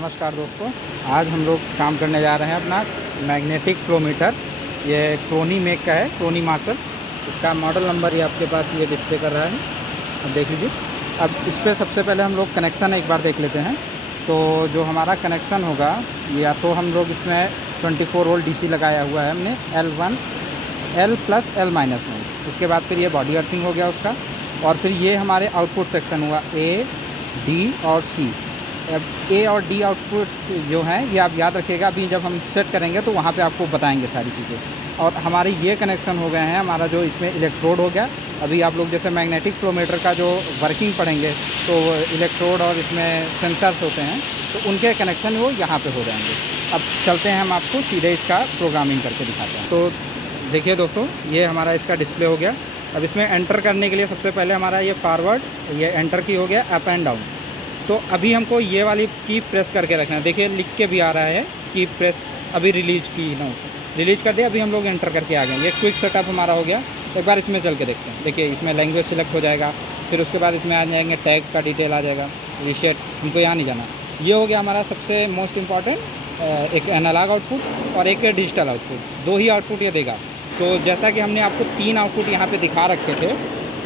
नमस्कार दोस्तों, आज हम लोग काम करने जा रहे हैं अपना मैग्नेटिक फ्लोमीटर। ये क्रोनी मेक का है, क्रोनी मार्शल। इसका मॉडल नंबर ये आपके पास ये डिस्प्ले कर रहा है, अब देख लीजिए। अब इस पर सबसे पहले हम लोग कनेक्शन एक बार देख लेते हैं। तो जो हमारा कनेक्शन होगा, या तो हम लोग इसमें 24 वोल्ट DC लगाया हुआ है हमने, L1 L प्लस L-1। उसके बाद फिर ये बॉडी अर्थिंग हो गया उसका, और फिर ये हमारे आउटपुट सेक्शन हुआ A, D और C। अब A और D आउटपुट जो हैं ये आप याद रखिएगा, अभी जब हम सेट करेंगे तो वहाँ पे आपको बताएंगे सारी चीज़ें। और हमारे ये कनेक्शन हो गए हैं, हमारा जो इसमें इलेक्ट्रोड हो गया। अभी आप लोग जैसे मैग्नेटिक फ्लोमीटर का जो वर्किंग पढ़ेंगे तो इलेक्ट्रोड और इसमें सेंसर्स होते हैं, तो उनके कनेक्शन वो यहाँ पे हो जाएंगे। अब चलते हैं, हम आपको सीधे इसका प्रोग्रामिंग करके दिखाते हैं। तो देखिए दोस्तों, ये हमारा इसका डिस्प्ले हो गया। अब इसमें एंटर करने के लिए सबसे पहले हमारा ये फॉरवर्ड, ये एंटर की हो गया, अप एंड डाउन। तो अभी हमको ये वाली की प्रेस करके रखना है। देखिए लिख के भी आ रहा है कि प्रेस, अभी रिलीज की ना, रिलीज कर दिया। अभी हम लोग एंटर करके आ गए। ये क्विक सेटअप हमारा हो गया। एक बार इसमें चल के देखते हैं। देखिए इसमें लैंग्वेज सिलेक्ट हो जाएगा, फिर उसके बाद इसमें आ जाएंगे टैग का डिटेल आ जाएगा, रीसेट, हमको यहाँ नहीं जाना। ये हो गया हमारा सबसे मोस्ट इम्पॉर्टेंट, एक एनालॉग आउटपुट और एक डिजिटल आउटपुट। दो ही आउटपुट ये देगा। तो जैसा कि हमने आपको 3 आउटपुट यहाँ पे दिखा रखे थे,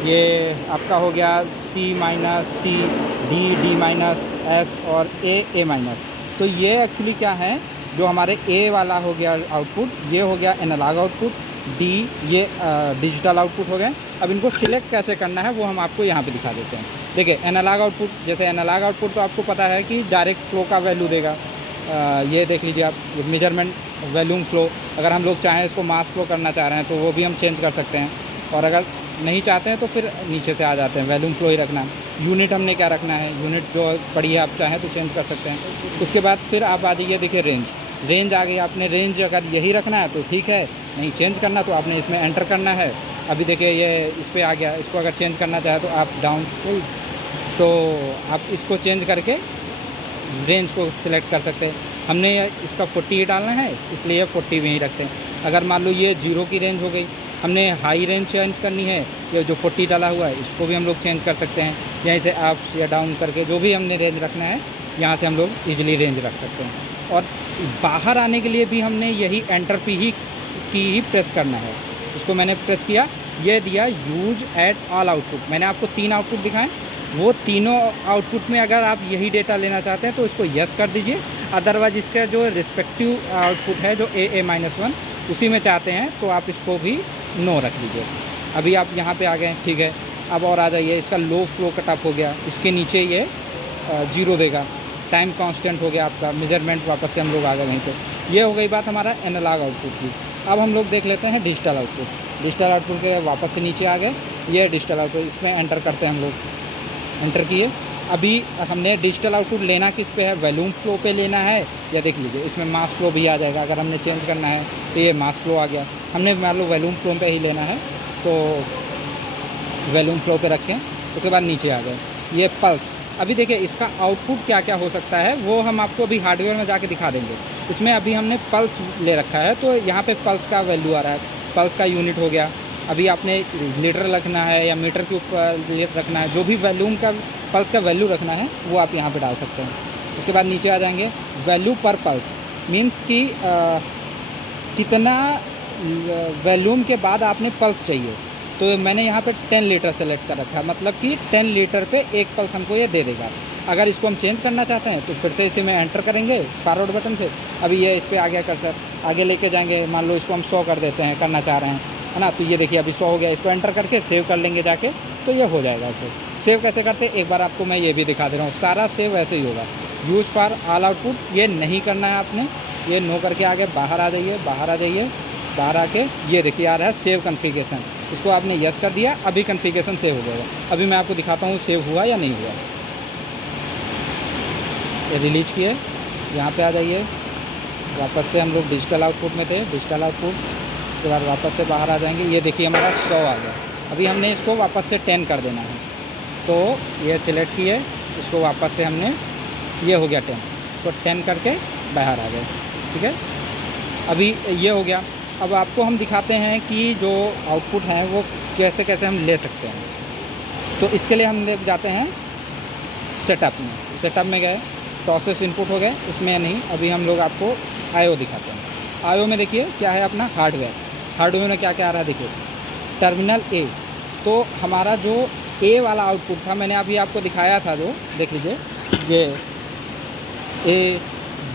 ये आपका हो गया C-, C, D-, S और A-। तो ये एक्चुअली क्या है, जो हमारे A वाला हो गया आउटपुट, ये हो गया एनालॉग आउटपुट, D ये डिजिटल आउटपुट हो गए। अब इनको सिलेक्ट कैसे करना है वो हम आपको यहाँ पे दिखा देते हैं। देखिए एनालॉग आउटपुट, जैसे एनालॉग आउटपुट तो आपको पता है कि डायरेक्ट फ्लो का वैल्यू देगा। ये देख लीजिए आप, मेजरमेंट वॉल्यूम फ्लो। अगर हम लोग चाहें इसको मास फ्लो करना चाह रहे हैं तो वो भी हम चेंज कर सकते हैं, और अगर नहीं चाहते हैं तो फिर नीचे से आ जाते हैं, वॉल्यूम फ्लो ही रखना है। यूनिट हमने क्या रखना है, यूनिट जो पड़ी है आप चाहें तो चेंज कर सकते हैं। उसके बाद फिर आप आ जाइए, देखिए रेंज आ गई। आपने रेंज अगर यही रखना है तो ठीक है, नहीं चेंज करना तो आपने इसमें एंटर करना है। अभी देखिए ये इस पर आ गया। इसको अगर चेंज करना चाहे तो आप डाउन, तो आप इसको चेंज करके रेंज को सिलेक्ट कर सकते हैं। हमने इसका 40 ही डालना है, इसलिए 40 में ही रखते हैं। अगर मान लो ये 0 की रेंज हो गई, हमने हाई रेंज चेंज करनी है, ये जो 40 डाला हुआ है इसको भी हम लोग चेंज कर सकते हैं। यहीं से अप या डाउन करके जो भी हमने रेंज रखना है, यहाँ से हम लोग ईजिली रेंज रख सकते हैं। और बाहर आने के लिए भी हमने यही एंटर की ही प्रेस करना है। इसको मैंने प्रेस किया, ये दिया यूज एट ऑल आउटपुट। मैंने आपको 3 आउटपुट दिखाएं, वो तीनों आउटपुट में अगर आप यही डेटा लेना चाहते हैं तो इसको यस कर दीजिए। अदरवाइज इसका जो रिस्पेक्टिव आउटपुट है जो A-1 उसी में चाहते हैं तो आप इसको भी नो रख लीजिए। अभी आप यहाँ पे आ गए, ठीक है। अब और आ जाइए, इसका लो फ्लो कटअप हो गया, इसके नीचे ये 0 देगा। टाइम कांस्टेंट हो गया आपका, मेजरमेंट वापस से हम लोग आ गए वहीं पे। ये हो गई बात हमारा एनालॉग आउटपुट की। अब हम लोग देख लेते हैं डिजिटल आउटपुट। डिजिटल आउटपुट के वापस से नीचे आ गए, ये डिजिटल आउटपुट, इसमें एंटर करते हैं हम लोग। एंटर किए। अभी हमने डिजिटल आउटपुट लेना किस पे है, वॉल्यूम फ्लो पे लेना है, या देख लीजिए इसमें मास फ्लो भी आ जाएगा। अगर हमने चेंज करना है तो ये मास फ्लो आ गया। हमने मान लो वॉल्यूम फ्लो पे ही लेना है तो वॉल्यूम फ्लो पे रखें। उसके बाद नीचे आ गए, ये पल्स। अभी देखिए इसका आउटपुट क्या क्या हो सकता है वो हम आपको अभी हार्डवेयर में जाके दिखा देंगे। इसमें अभी हमने पल्स ले रखा है, तो यहाँ पे पल्स का वैल्यू आ रहा है, पल्स का यूनिट हो गया। अभी आपने लीटर रखना है या मीटर के ऊपर रखना है, जो भी वॉल्यूम का पल्स का वैल्यू रखना है वो आप यहाँ पे डाल सकते हैं। उसके बाद नीचे आ जाएंगे, वैल्यू पर पल्स मीन्स कि कितना वॉल्यूम के बाद आपने पल्स चाहिए। तो मैंने यहाँ पे 10 लीटर सेलेक्ट कर रखा है, मतलब कि 10 लीटर पे एक पल्स हमको ये दे देगा। अगर इसको हम चेंज करना चाहते हैं तो फिर से इसे में एंटर करेंगे फॉरवर्ड बटन से। अभी ये इस पर आ गया कर्सर, आगे लेके जाएंगे। मान लो इसको हम 100 कर देते हैं, करना चाह रहे हैं, है ना। तो ये देखिए अभी 100 हो गया। इसको एंटर करके सेव कर लेंगे जाके, तो ये हो जाएगा। इसे सेव कैसे करते हैं एक बार आपको मैं ये भी दिखा दे रहा हूँ। सारा सेव ऐसे ही होगा। यूज फॉर ऑल आउटपुट ये नहीं करना है आपने, ये नो करके आगे बाहर आ जाइए, बाहर आ जाइए। बाहर आके ये देखिए आ रहा है सेव कन्फिगरेशन, इसको आपने यस कर दिया। अभी कन्फिगरेशन सेव हो जाएगा। अभी मैं आपको दिखाता हूँ सेव हुआ या नहीं हुआ। ये रिलीज किए, यहाँ पे आ जाइए। वापस से हम लोग डिजिटल आउटपुट में थे, डिजिटल आउटपुट। उसके बाद वापस से बाहर आ जाएंगे। ये देखिए हमारा 100 आ गया। अभी हमने इसको वापस से 10 कर देना है, तो ये सिलेक्ट किए, इसको वापस से हमने, ये हो गया 10, तो 10 करके बाहर आ गए, ठीक है। अभी ये हो गया। अब आपको हम दिखाते हैं कि जो आउटपुट हैं वो कैसे कैसे हम ले सकते हैं। तो इसके लिए हम जाते हैं सेटअप में। सेटअप में गए, प्रोसेस इनपुट हो गए, इसमें नहीं। अभी हम लोग आपको IO दिखाते हैं। IO में देखिए क्या है अपना हार्डवेयर में क्या क्या आ रहा है देखिए। टर्मिनल A, तो हमारा जो A वाला आउटपुट था मैंने अभी आपको दिखाया था, जो देख लीजिए ये A,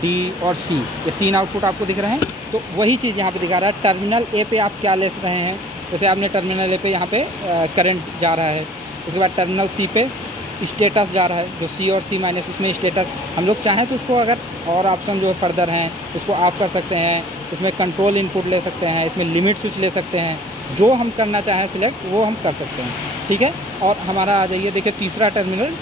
D और C, ये 3 आउटपुट आपको दिख रहे हैं। तो वही चीज़ यहाँ पे दिखा रहा है। टर्मिनल A पे आप क्या ले रहे हैं, जैसे आपने टर्मिनल A पे यहाँ पे करंट जा रहा है। उसके बाद टर्मिनल C पे स्टेटस जा रहा है, जो C और C- इसमें स्टेटस हम लोग चाहें तो उसको अगर और ऑप्शन जो फर्दर हैं उसको ऑफ कर सकते हैं। इसमें कंट्रोल इनपुट ले सकते हैं, इसमें लिमिट स्विच ले सकते हैं। जो हम करना चाहें सिलेक्ट वो हम कर सकते हैं, ठीक है। और हमारा आ जाइए देखिए तीसरा टर्मिनल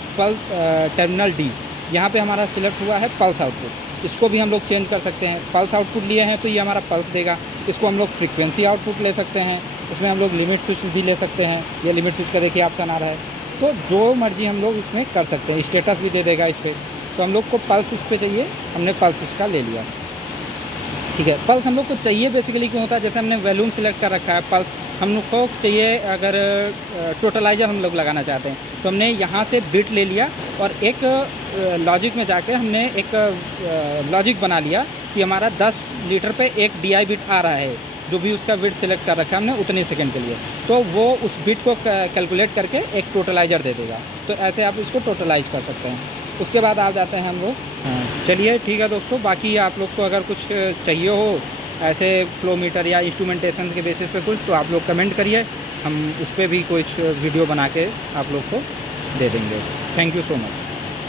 टर्मिनल D, यहाँ पे हमारा सिलेक्ट हुआ है पल्स आउटपुट। इसको भी हम लोग चेंज कर सकते हैं। पल्स आउटपुट लिए हैं तो ये हमारा पल्स देगा। इसको हम लोग फ्रीक्वेंसी आउटपुट ले सकते हैं। इसमें हम लोग लिमिट स्विच भी ले सकते हैं। ये लिमिट स्विच का देखिए ऑप्शन आ रहा है। तो जो मर्जी हम लोग इसमें कर सकते हैं। स्टेटस भी दे देगा इस पर। तो हम लोग को पल्स इस पर चाहिए, हमने पल्स इसका ले लिया, ठीक है। पल्स हम लोग को चाहिए बेसिकली क्यों होता है, जैसे हमने वॉल्यूम सिलेक्ट कर रखा है। पल्स हम लोग को चाहिए अगर टोटलाइजर हम लोग लगाना चाहते हैं तो हमने यहाँ से बिट ले लिया और एक लॉजिक में जाके हमने एक लॉजिक बना लिया कि हमारा 10 लीटर पे एक DI बिट आ रहा है। जो भी उसका बिट सिलेक्ट कर रखा है हमने उतने सेकंड के लिए, तो वो उस बिट को कैलकुलेट करके एक टोटलाइज़र दे देगा। तो ऐसे आप इसको टोटलाइज कर सकते हैं। उसके बाद आप जाते हैं हम लोग। चलिए ठीक है दोस्तों, बाकी आप लोग को अगर कुछ चाहिए हो ऐसे फ्लो मीटर या इंस्ट्रूमेंटेशन के बेसिस पे कुछ, तो आप लोग कमेंट करिए, हम उस पर भी कुछ वीडियो बना के आप लोग को दे देंगे। Thank you so much.